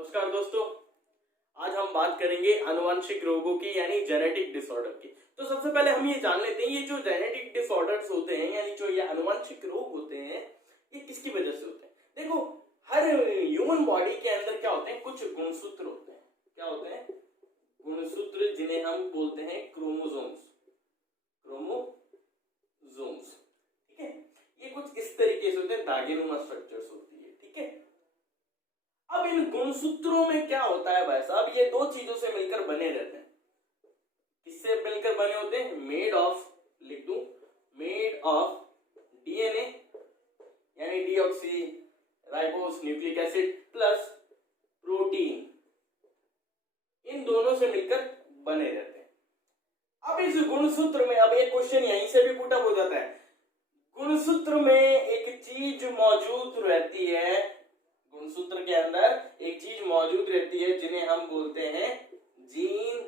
नमस्कार दोस्तों, आज हम बात करेंगे आनुवंशिक रोगों की यानी जेनेटिक डिसऑर्डर की। तो सबसे पहले हम ये जान लेते हैं ये जो जेनेटिक डिसऑर्डर्स होते हैं यानी जो ये आनुवंशिक रोग होते हैं ये किसकी वजह से होते हैं। देखो, हर ह्यूमन बॉडी के अंदर क्या होते हैं, कुछ गुणसूत्र होते हैं। क्या होते हैं? गुणसूत्र, जिन्हें हम बोलते हैं क्रोमोसोम्स। क्रोमोसोम्स, ठीक है। ये कुछ इस तरीके से होते हैं, धागेनुमा स्ट्रक्चर्स होती है, ठीक है। अब इन गुणसूत्रों में क्या होता है भाई साहब, ये दो चीजों से मिलकर बने रहते हैं। किससे मिलकर बने होते हैं? मेड ऑफ, लिख दूं, मेड ऑफ डीएनए यानी deoxyribose nucleic acid plus protein, इन दोनों से मिलकर बने रहते हैं। अब इस गुणसूत्र में, अब एक क्वेश्चन यहीं से भी पुट अप हो जाता है, गुणसूत्र में एक चीज मौजूद रहती है, गुणसूत्र के अंदर एक चीज मौजूद रहती है जिन्हें हम बोलते हैं जीन,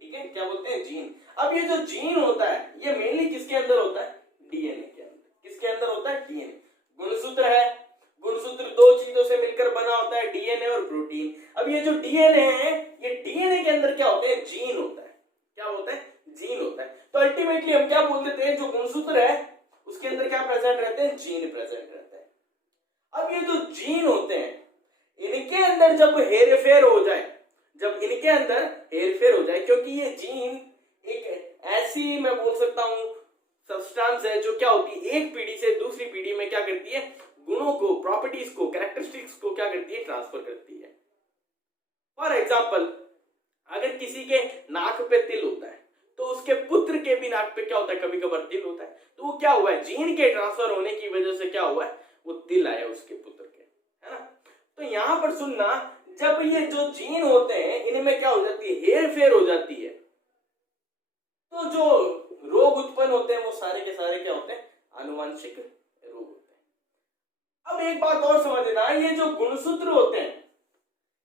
ठीक है। क्या बोलते हैं? जीन। अब ये जो जीन होता है ये मेनली किसके अंदर होता है? डीएनए के अंदर। किसके अंदर होता है? डीएनए। गुणसूत्र है, गुणसूत्र दो चीजों से मिलकर बना होता है, डीएनए और प्रोटीन। अब ये जो डीएनए है, ये डीएनए के अंदर क्या होते हैं? जीन होता है। क्या होता है? जीन होता है। तो अल्टीमेटली हम क्या बोल देते हैं, जो गुणसूत्र है उसके अंदर क्या प्रेजेंट रहते हैं? जीन प्रेजेंट रहते हैं। अब ये जो जीन होते हैं, इनके अंदर जब हेरफेर हो जाए, जब इनके अंदर हेरफेर हो जाए, क्योंकि ये जीन एक ऐसी, मैं बोल सकता हूं, सब्सटेंस है जो क्या होती है, एक पीढ़ी से दूसरी पीढ़ी में क्या करती है, गुणों को, प्रॉपर्टीज को, कैरेक्टरिस्टिक्स को क्या करती है, ट्रांसफर करती है। फॉर एग्जाम्पल, अगर किसी के नाक पे तिल होता है तो उसके पुत्र के भी नाक पे क्या होता है, कभी कभार तिल होता है। तो वो क्या हुआ है, जीन के ट्रांसफर होने की वजह से क्या हुआ है, वो तिल आया उसके पुत्र के, है ना। तो यहां पर सुनना, जब ये जो जीन होते हैं इनमें क्या हो जाती है, हेर फेर हो जाती है, तो जो रोग उत्पन्न होते हैं वो सारे के सारे क्या होते हैं, आनुवंशिक रोग होते हैं। अब एक बात और समझना, ये जो गुणसूत्र होते हैं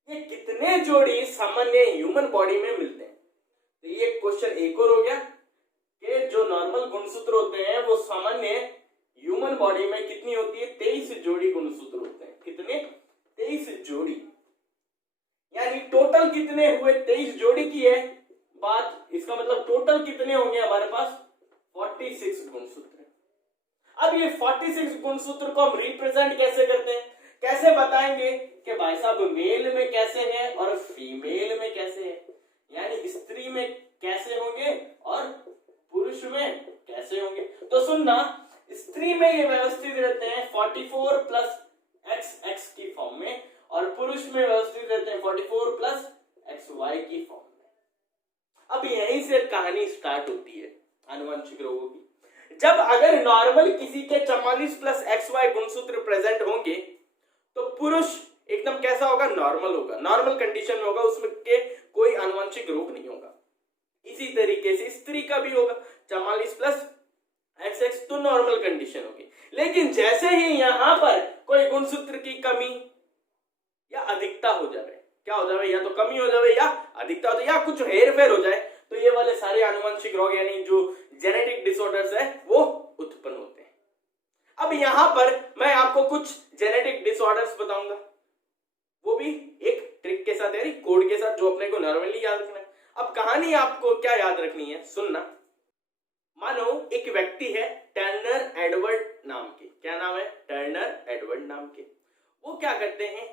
ये कितने जोड़ी सामान्य ह्यूमन बॉडी में मिलते हैं। तो ये क्वेश्चन एक और हो गया कि जो नॉर्मल गुणसूत्र होते हैं वो सामान्य ह्यूमन बॉडी में कितनी होती है, 23 जोड़ी गुणसूत्र होते हैं। कितने? 23 जोड़ी। यानी टोटल कितने हुए, 23 जोड़ी की है बात, इसका मतलब टोटल कितने होंगे हमारे पास, 46 गुणसूत्र। अब ये 46 गुणसूत्र को हम रिप्रेजेंट कैसे करते हैं, कैसे बताएंगे कि भाई साहब मेल में कैसे है और फीमेल में कैसे है, यानी स्त्री में कैसे होंगे और पुरुष में कैसे होंगे। तो सुनना, स्त्री में ये व्यवस्थित रहते हैं 44 प्लस XX की फॉर्म में, और पुरुष में व्यवस्थित रहते हैं 44 प्लस XY की फॉर्म में। अब यहीं से कहानी स्टार्ट होती है आनुवंशिक रोगों की। जब अगर नॉर्मल किसी के 44 प्लस XY गुणसूत्र प्रेजेंट होंगे तो पुरुष एकदम कैसा होगा, नॉर्मल होगा, नॉर्मल कंडीशन में होगा, उसमें के कोई आनुवंशिक रोग नहीं होगा। इसी तरीके से स्त्री का भी होगा 44 प्लस XX, तो नॉर्मल कंडीशन होगी। लेकिन जैसे ही यहां पर कोई गुणसूत्र की कमी या अधिकता हो जाए, क्या हो जाए, या तो कमी हो जाए या अधिकता हो जाए या कुछ हेरफेर हो जाए, तो ये वाले सारे आनुवंशिक रोग यानी जो जेनेटिक डिसऑर्डर्स है वो उत्पन्न होते हैं। अब यहां पर मैं आपको कुछ जेनेटिक डिसऑर्डर्स बताऊंगा, वो भी एक ट्रिक के साथ यानी कोड के साथ, जो अपने को नॉर्मली याद रखना है। अब कहानी आपको क्या याद रखनी है, सुनना। मानो एक व्यक्ति है टर्नर एडवर्ड नाम के, क्या नाम है, टर्नर एडवर्ड नाम के। वो क्या करते हैं,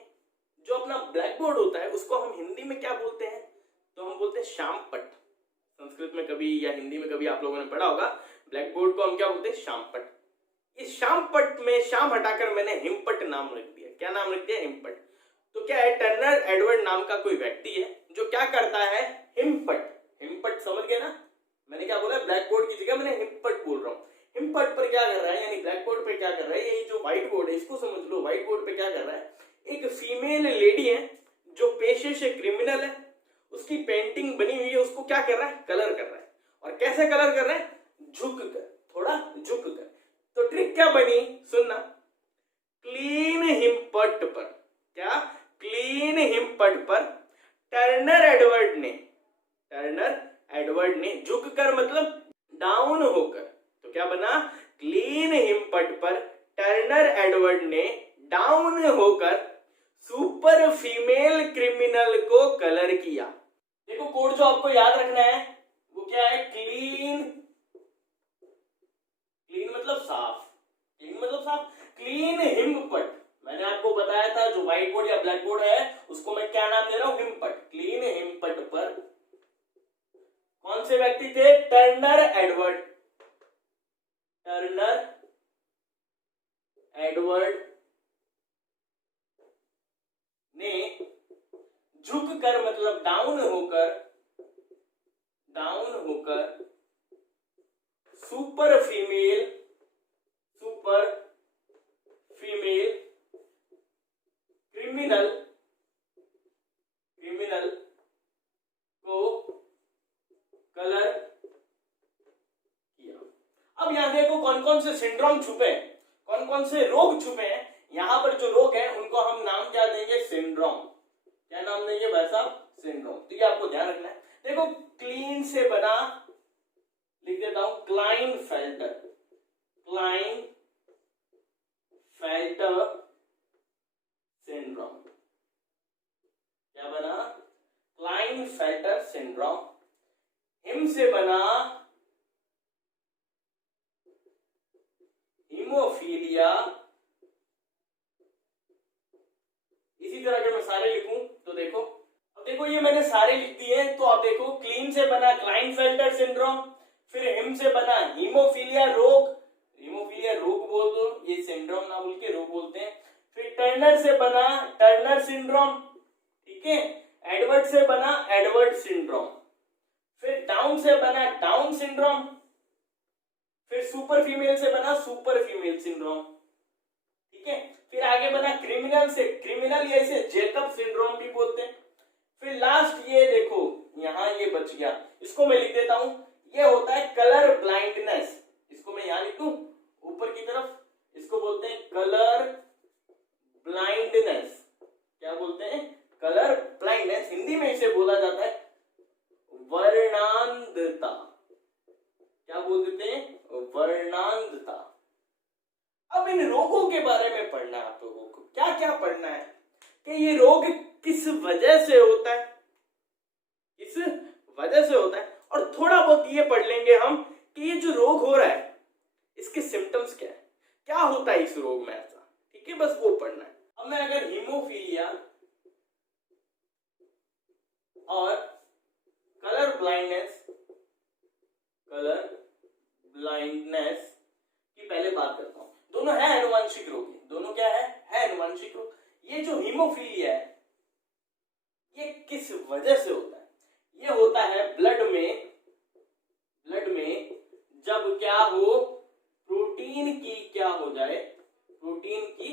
जो अपना ब्लैक बोर्ड होता है उसको हम हिंदी में क्या बोलते हैं, तो हम बोलते हैं श्यामपट्ट। संस्कृत में कभी या हिंदी में कभी आप लोगों ने पढ़ा होगा, ब्लैक बोर्ड को हम क्या बोलते हैं, श्यामपट्ट। इस श्यामपट्ट में शाम हटाकर मैंने हिमपट्ट नाम रख दिया। क्या नाम रख दिया, हिमपट्ट। तो क्या है, टर्नर एडवर्ड नाम का कोई व्यक्ति है जो क्या करता है, हिमपट्ट। हिमपट्ट समझ गए ना, मैंने क्या बोला, ब्लैक बोर्ड की जगह मैंने हिमपट्ट बोल रहा हूँ। हिमपट्ट पर क्या कर रहा है, यानी ब्लैक बोर्ड पे क्या कर रहा है, यही जो व्हाइट बोर्ड है इसको समझ लो, व्हाइट बोर्ड पे क्या कर रहा है, एक फीमेल लेडी है जो पेशे से क्रिमिनल है, उसकी पेंटिंग बनी हुई है, उसको क्या कर रहा है, कलर कर रहा है। और कैसे कलर कर रहा है, झुक कर, थोड़ा झुक कर। तो ट्रिक क्या बनी, सुनना, क्लीन हिमपट्ट पर, क्या, क्लीन हिमपट्ट पर टर्नर एडवर्ड ने झुककर मतलब डाउन होकर, तो क्या बना, क्लीन हिमपट्ट पर टर्नर एडवर्ड ने डाउन होकर सुपर फीमेल क्रिमिनल को कलर किया। देखो कोड जो आपको याद रखना है वो क्या है, क्लीन, क्लीन मतलब साफ, क्लीन मतलब साफ, क्लीन हिमपट। मैंने आपको बताया था जो व्हाइट बोर्ड या ब्लैक बोर्ड है उसको मैं क्या नाम दे रहा हूं, हिमपट। क्लीन हिमपट पर कौन से व्यक्ति थे, टर्नर एडवर्ड, टर्नर एडवर्ड ने झुककर मतलब डाउन होकर सुपर फीमेल क्रिमिनल को कलर किया। अब यहां देखो कौन कौन से सिंड्रोम छुपे हैं, कौन कौन से रोग छुपे हैं। यहां पर जो रोग है उनको हम नाम क्या देंगे, सिंड्रोम। क्या नाम देंगे भाई साहब, सिंड्रोम। तो ये आपको ध्यान रखना है। देखो क्लीन से बना, लिख देता हूं, क्लाइनफेल्टर सिंड्रोम। क्या बना, क्लाइनफेल्टर सिंड्रोम। हिम से बना हीमोफीलिया। इसी तरह अगर मैं सारे लिखूं तो देखो, अब देखो ये मैंने सारे लिख दिए हैं। तो आप देखो क्लीन से बना क्लाइनफेल्टर सिंड्रोम, फिर हिम से बना हीमोफीलिया रोग, हीमोफीलिया रोग बोल दो, ये सिंड्रोम ना बोल के रोग बोलते हैं। फिर टर्नर से बना टर्नर सिंड्रोम, ठीक है। एडवर्ड से बना एडवर्ड सिंड्रोम, फिर डाउन से बना डाउन सिंड्रोम, फिर सुपर फीमेल से बना सुपर फीमेल सिंड्रोम, ठीक है। फिर आगे बना क्रिमिनल से क्रिमिनल, या इसे जेकब सिंड्रोम भी बोलते हैं। फिर लास्ट ये देखो यहां ये बच गया, इसको मैं लिख देता हूं, ये होता है कलर ब्लाइंडनेस। इसको मैं यहां लिखूं ऊपर की तरफ, इसको बोलते हैं कलर ब्लाइंडनेस। क्या बोलते हैं, कलर ब्लाइंडनेस। हिंदी में इसे बोला जाता है वर्णांधता। क्या बोल देते हैं, वर्णांधता। अब इन रोगों के बारे में पढ़ना है आप लोगों को। क्या क्या पढ़ना है कि ये रोग किस वजह से होता है, किस वजह से होता है। और थोड़ा बहुत ये पढ़ लेंगे हम कि ये जो रोग हो रहा है इसके सिम्टम्स क्या है, क्या होता है इस रोग में ऐसा, ठीक है। बस वो पढ़ना है। अब मैं अगर हीमोफीलिया और कलर ब्लाइंडनेस की पहले बात करता हूं। दोनों है आनुवंशिक रोग, दोनों क्या है आनुवंशिक रोग। ये जो हीमोफीलिया है ये किस वजह से होता है, ये होता है ब्लड में जब क्या हो, प्रोटीन की क्या हो जाए, प्रोटीन की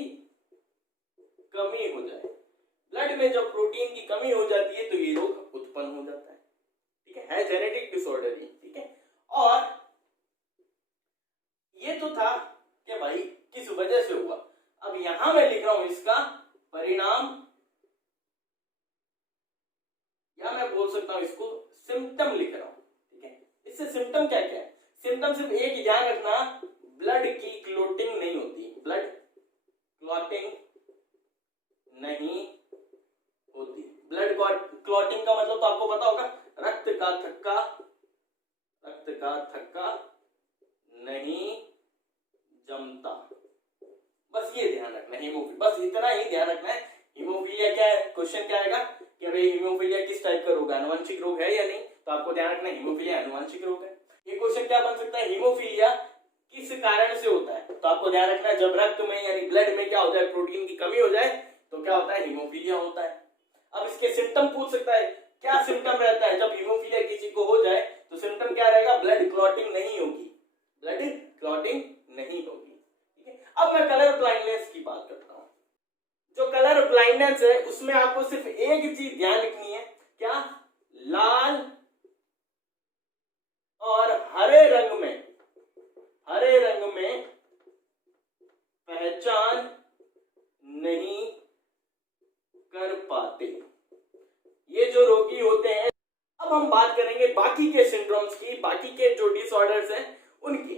कमी हो जाए। ब्लड में जब प्रोटीन की कमी हो जाती है तो ये रोग उत्पन्न हो जाता है, ठीक है जेनेटिक डिसऑर्डर ही, ठीक है। और ये तो था कि भाई किस वजह से हुआ। अब यहां मैं लिख रहा हूं इसका परिणाम, या मैं बोल सकता हूं इसको सिम्टम लिख रहा हूं, ठीक है। इससे सिम्टम क्या क्या है, सिम्टम सिर्फ एक ही ध्यान रखना, ब्लड की क्लोटिंग नहीं होती, ब्लड क्लॉटिंग नहीं होती। ब्लड क्लॉटिंग का मतलब तो आपको पता होगा, रक्त का थक्का नहीं जमता। बस ये ध्यान रखना है, बस इतना ही ध्यान रखना है। हीमोफीलिया क्या है, क्वेश्चन क्या आएगा कि भाई हीमोफीलिया किस टाइप का रोग है, आनुवंशिक रोग है या नहीं, तो आपको ध्यान रखना है हीमोफीलिया आनुवंशिक रोग है। ये क्वेश्चन क्या बन सकता है, हीमोफीलिया किस कारण से होता है, तो आपको ध्यान रखना है जब रक्त में यानी ब्लड में क्या हो जाए, प्रोटीन की कमी हो जाए तो क्या होता है, हीमोफीलिया होता है। अब इसके सिम्टम पूछ सकता है, क्या सिम्टम रहता है जब हीमोफीलिया किसी को हो जाए, तो सिम्टम क्या रहेगा, ब्लड क्लॉटिंग नहीं होगी, ब्लड क्लॉटिंग नहीं होगी, ठीक है। अब मैं कलर ब्लाइंडनेस की बात करता हूं। जो कलर ब्लाइंडनेस है उसमें आपको सिर्फ एक चीज ध्यान रखनी है, क्या, लाल और हरे रंग में पहचान नहीं कर पाते ये जो रोगी होते हैं। अब हम बात करेंगे बाकी के सिंड्रोम्स की, बाकी के जो डिसऑर्डर्स हैं उनकी।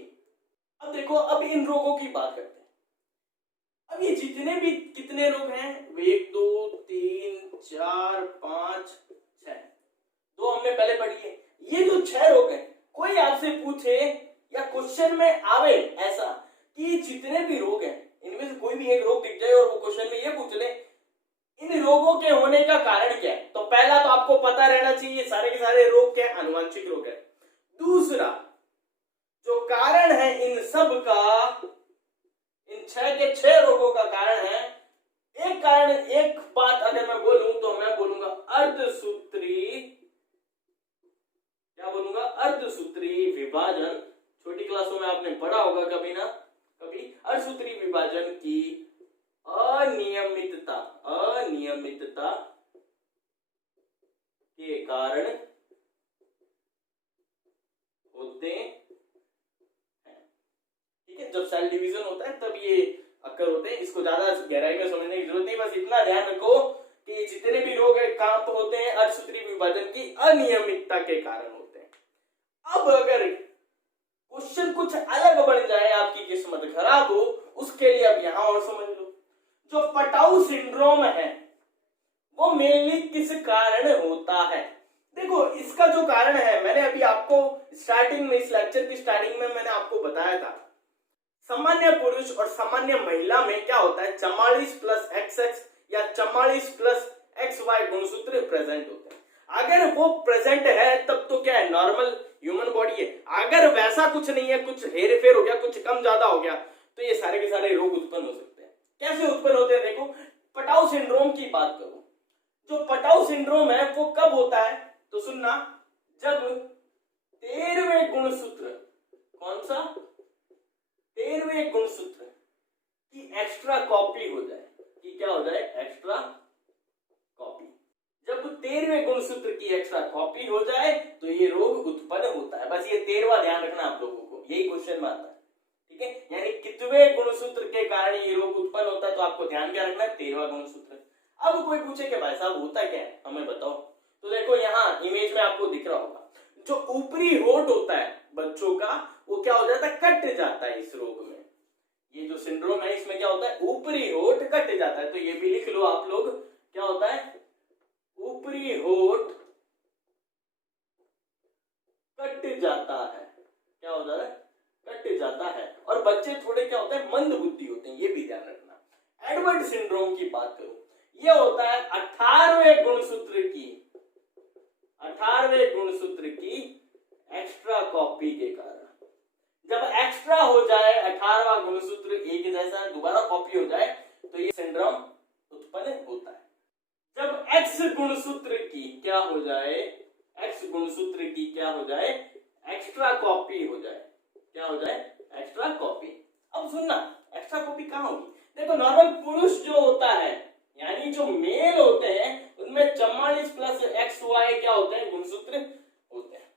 अब देखो, अब इन रोगों की बात करते हैं। अब ये जितने भी कितने रोग हैं, 1 2 3 4 5 6, दो हमने पहले पढ़ी है। ये जो 6 रोग हैं, कोई आपसे पूछे या क्वेश्चन में आवे ऐसा कि जितने भी रोग हैं इनमें से कोई भी एक रोग दिख जाए और वो क्वेश्चन में ये पूछ ले इन रोगों के होने का कारण क्या है, तो पहला तो आपको पता रहना चाहिए सारे के सारे रोग क्या है, आनुवंशिक रोग है। दूसरा जो कारण है इन सब का, इन 6 के 6 रोगों का कारण है, एक कारण, एक बात अगर मैं बोलूं तो मैं बोलूंगा अर्धसूत्री, क्या बोलूंगा, अर्धसूत्री विभाजन। छोटी क्लासों में आपने पढ़ा होगा कभी ना कभी, अर्धसूत्री विभाजन की अनियमितता, अनियमितता के कारण होते हैं। ठीक है, जब सेल डिवीजन होता है तब ये अक्कर होते हैं। इसको ज्यादा गहराई में समझने की जरूरत नहीं, बस इतना ध्यान रखो कि जितने भी रोग है कहां पर होते हैं, अर्धसूत्री विभाजन की अनियमितता के कारण होते हैं। अब अगर क्वेश्चन कुछ अलग बन जाए, आपकी किस्मत खराब हो, उसके लिए अब यहां और समझ लो, जो पटाऊ सिंड्रोम है वो मेनली किस कारण होता है। देखो इसका जो कारण है, मैंने अभी आपको स्टार्टिंग में, इस लेक्चर की स्टार्टिंग में मैंने आपको बताया था, सामान्य पुरुष और सामान्य महिला में क्या होता है, 44 प्लस XX या 44 प्लस XY गुणसूत्र प्रेजेंट होते हैं। अगर वो प्रेजेंट है तब तो क्या है, नॉर्मल ह्यूमन बॉडी है। अगर वैसा कुछ नहीं है, कुछ हेर फेर हो गया, कुछ कम ज्यादा हो गया, तो ये सारे के सारे रोग उत्पन्न हो सकते हैं। कैसे उत्पन्न होते हैं, देखो पटाऊ सिंड्रोम की बात करूं, जो पटाऊ सिंड्रोम है वो कब होता है, तो सुनना, जब 13वें गुणसूत्र, कौन सा, 13वें गुणसूत्र की एक्स्ट्रा कॉपी हो जाए, कि क्या हो जाए, एक्स्ट्रा कॉपी। जब 13वें गुणसूत्र की एक्स्ट्रा कॉपी हो जाए तो ये रोग उत्पन्न होता है। बस ये 13वां ध्यान रखना आप लोगों को, यही क्वेश्चन में आता है। ठीक है, यानी कितवें गुणसूत्र के कारण ये रोग उत्पन्न होता है, तो आपको ध्यान क्या रखना है, 13वां गुणसूत्र। अब कोई पूछे कि भाई साहब होता क्या है, हमें बताओ, तो देखो यहाँ इमेज में आपको दिख रहा होगा, जो ऊपरी होठ होता है बच्चों का, वो क्या हो जाता है, कट जाता है इस रोग में। ये जो सिंड्रोम है इसमें क्या होता है, ऊपरी होठ कट जाता है। तो ये भी लिख लो आप लोग, क्या होता है, ऊपरी होठ कट जाता है, क्या होता है, कट जाता है। और बच्चे थोड़े क्या होते हैं, मंद बुद्धि होते हैं, ये भी ध्यान रखना। एडवर्ड सिंड्रोम की बात करूं, ये होता है 18वें गुणसूत्र की, 18वें गुणसूत्र की एक्स्ट्रा कॉपी के कारण। जब एक्स्ट्रा हो जाए 18वां गुणसूत्र एक जैसा दोबारा कॉपी हो जाए तो ये सिंड्रोम उत्पन्न होता है। जब X गुणसूत्र की क्या हो जाए, X गुणसूत्र की क्या हो जाए, एक्स्ट्रा कॉपी हो जाए, क्या हो जाए, एक्स्ट्रा कॉपी। अब सुनना, एक्स्ट्रा कॉपी कहां होगी, देखो नॉर्मल पुरुष जो होता है, यानी जो मेल होते हैं, उनमें 44 प्लस XY क्या होते हैं, गुणसूत्र होते हैं।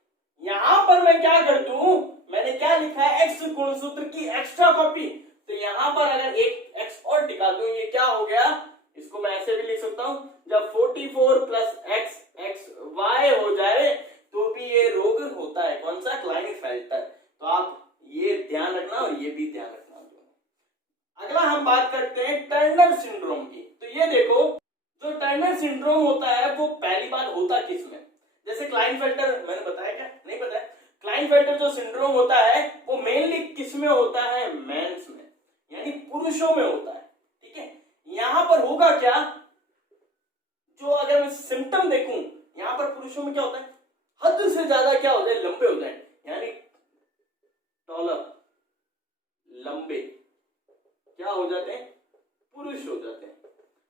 यहां पर मैं क्या कर दूं, मैंने क्या लिखा है, X गुणसूत्र की एक्स्ट्रा कॉपी, तो यहां पर अगर एक X और टिका दूं, ये क्या हो गया, इसको मैं ऐसे भी लिख सकता हूं, जब 44 प्लस XY हो जाए तो भी ये रोग होता है, कौन सा, क्लाइनफेल्टर। तो आप ये ध्यान रखना और ये भी ध्यान रखना। अगला हम बात करते हैं टर्नर सिंड्रोम की। तो ये देखो, जो टर्नर सिंड्रोम होता है वो पहली बात होता किस में, जैसे क्लाइनफेल्टर मैंने बताया, क्या नहीं बताया, क्लाइनफेल्टर जो सिंड्रोम होता है वो मेनली किस में होता है, मेंस में, यानी पुरुषों में होता है। ठीक है, यहां पर होगा क्या, जो अगर मैं सिम्टम देखूं, यहां पर पुरुषों में क्या होता है, हद से ज्यादा क्या हो जाए, लंबे हो जाए, यानी टॉलर, लंबे क्या हो जाते हैं, पुरुष हो जाते हैं।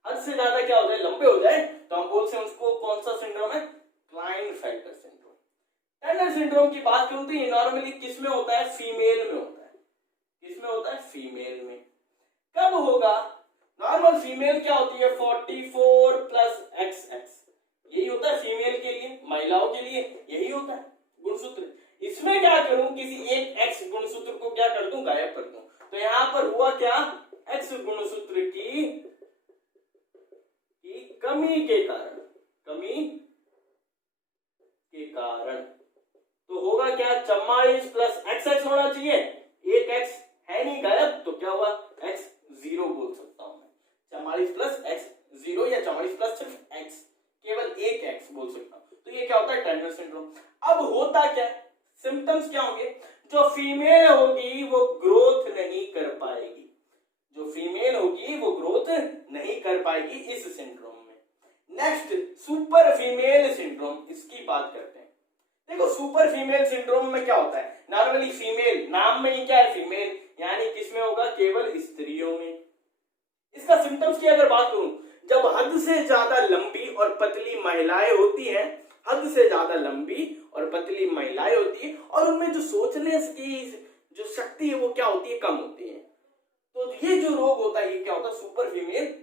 हद से ज्यादा क्या हो जाए, लंबे हो जाए, तो हम बोलते हैं उसको कौन सा सिंड्रोम है, क्लाइनफेल्टर सिंड्रोम। टर्नर सिंड्रोम की बात करूं तो ये नॉर्मली किस में होता है, फीमेल में होता है। किस में होता है, फीमेल में। कब होगा, नॉर्मल फीमेल क्या होती है, 44 प्लस XX, यही होता है फीमेल के लिए, महिलाओं के लिए यही होता है गुणसूत्र। इसमें क्या करूं, किसी एक X गुणसूत्र को क्या कर दूं, गायब कर दूं, तो यहां पर हुआ क्या, X गुणसूत्र की कमी के कारण, कमी के कारण, तो होगा क्या, 44 प्लस XX होना चाहिए, एक X है नहीं, गायब, तो क्या हुआ, X 0 बोल सकता हूं। 44 प्लस एक्स 0 या 44 प्लस सिर्फ एक्स, केवल एक एक्स बोल सकता हूं। तो ये क्या होता है? Turner syndrome. अब होता क्या है, सिम्टम्स क्या होंगे? जो फीमेल होगी वो ग्रोथ नहीं कर पाएगी, जो फीमेल होगी वो ग्रोथ नहीं कर पाएगी इस सिंड्रोम में। नेक्स्ट सुपर फीमेल सिंड्रोम, इसकी बात करते हैं। देखो सुपर फीमेल सिंड्रोम में क्या होता है, नॉर्मली फीमेल, नाम में ही क्या है फीमेल, यानी किसमें होगा? केवल स्त्रियों में। इसका सिम्टम्स की अगर बात करूं, जब हद से ज्यादा लंबी और पतली महिलाएं होती हैं, हद से ज्यादा लंबी और पतली महिलाएं होती है और उनमें जो सोचने की जो शक्ति है वो क्या होती है? कम होती है। तो ये जो रोग होता है ये क्या होता है? Super female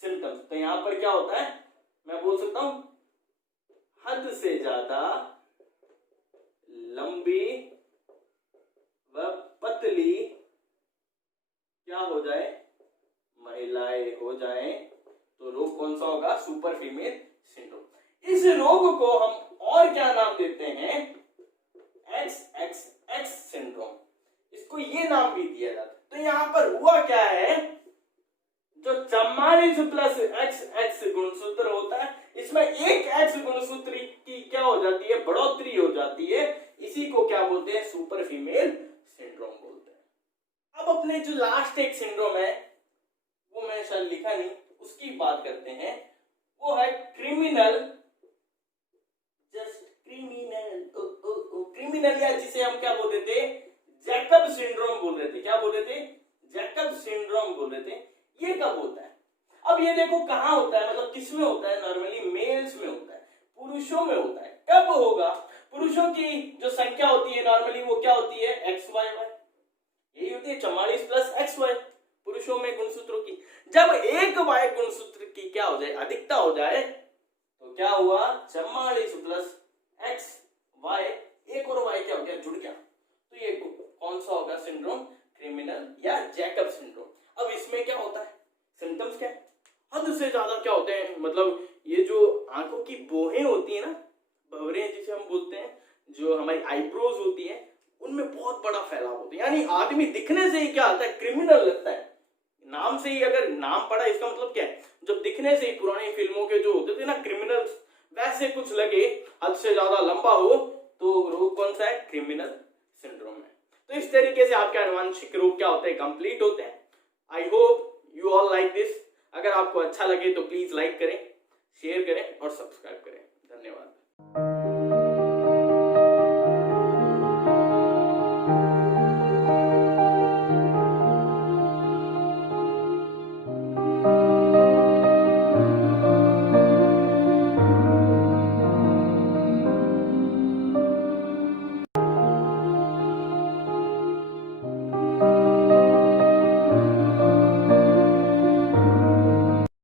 symptoms. तो यहां पर क्या होता है, मैं बोल सकता हूं हद से ज्यादा लंबी व पतली क्या हो जाए? महिलाएं हो जाएं, तो रोग कौन सा होगा? Super female syndrome. इस रोग को हम और क्या नाम देते हैं? XXX सिंड्रोम, इसको ये नाम भी दिया जाता है। तो यहां पर हुआ क्या है, जो 44 प्लस XX गुणसूत्र होता है, इसमें एक X गुणसूत्र की क्या हो जाती है? बढ़ोतरी हो जाती है। इसी को क्या बोलते हैं? सुपर फीमेल सिंड्रोम बोलते हैं। अब अपने जो लास्ट एक सिंड्रोम है वो मैंने शायद लिखा नहीं, उसकी बात करते हैं। वो है क्रिमिनल, जस्ट क्रिमिनल, क्रिमिनल, या जिसे हम क्या बोल रहे थे? जैकब सिंड्रोम बोल रहे थे। क्या बोल रहे थे? जैकब सिंड्रोम बोल रहे थे। ये कब होता है? अब ये देखो कहां होता है, मतलब किस में होता है? नॉर्मली मेल्स में होता है, पुरुषों में होता है। कब होगा? पुरुषों की जो संख्या होती है नॉर्मली वो क्या होती है? XYY, यही होती है 44 प्लस XY पुरुषों में गुणसूत्रों की। जब एक Y गुणसूत्र की क्या हो जाए? अधिकता हो जाए, तो क्या हुआ? 44 प्लस XY, एक और Y क्या हो गया? जुड़ गया। तो ये कौन सा होगा सिंड्रोम? क्रिमिनल या जैकब सिंड्रोम। अब इसमें क्या होता है? सिम्टम्स क्या है? हद से ज्यादा क्या होते हैं, मतलब ये जो आंखों की बोहें होती है ना, भंवरे जिसे हम बोलते हैं, जो हमारी आईब्रोज होती है, उनमें बहुत बड़ा फैलाव होता है। यानी आदमी दिखने से ही क्या आता है? क्रिमिनल लगता है। नाम से ही अगर नाम पड़ा, इसका मतलब क्या है? जब दिखने से ही पुरानी फिल्मों के जो होते थे ना क्रिमिनल्स, वैसे कुछ लगे, हद से ज्यादा लंबा हो, तो रोग कौन सा है? क्रिमिनल सिंड्रोम है। तो इस तरीके से आपके आनुवंशिक रोग क्या होते हैं? कंप्लीट होते हैं। I hope you all like this. अगर आपको अच्छा लगे तो प्लीज लाइक करें, शेयर करें और सब्सक्राइब करें। धन्यवाद।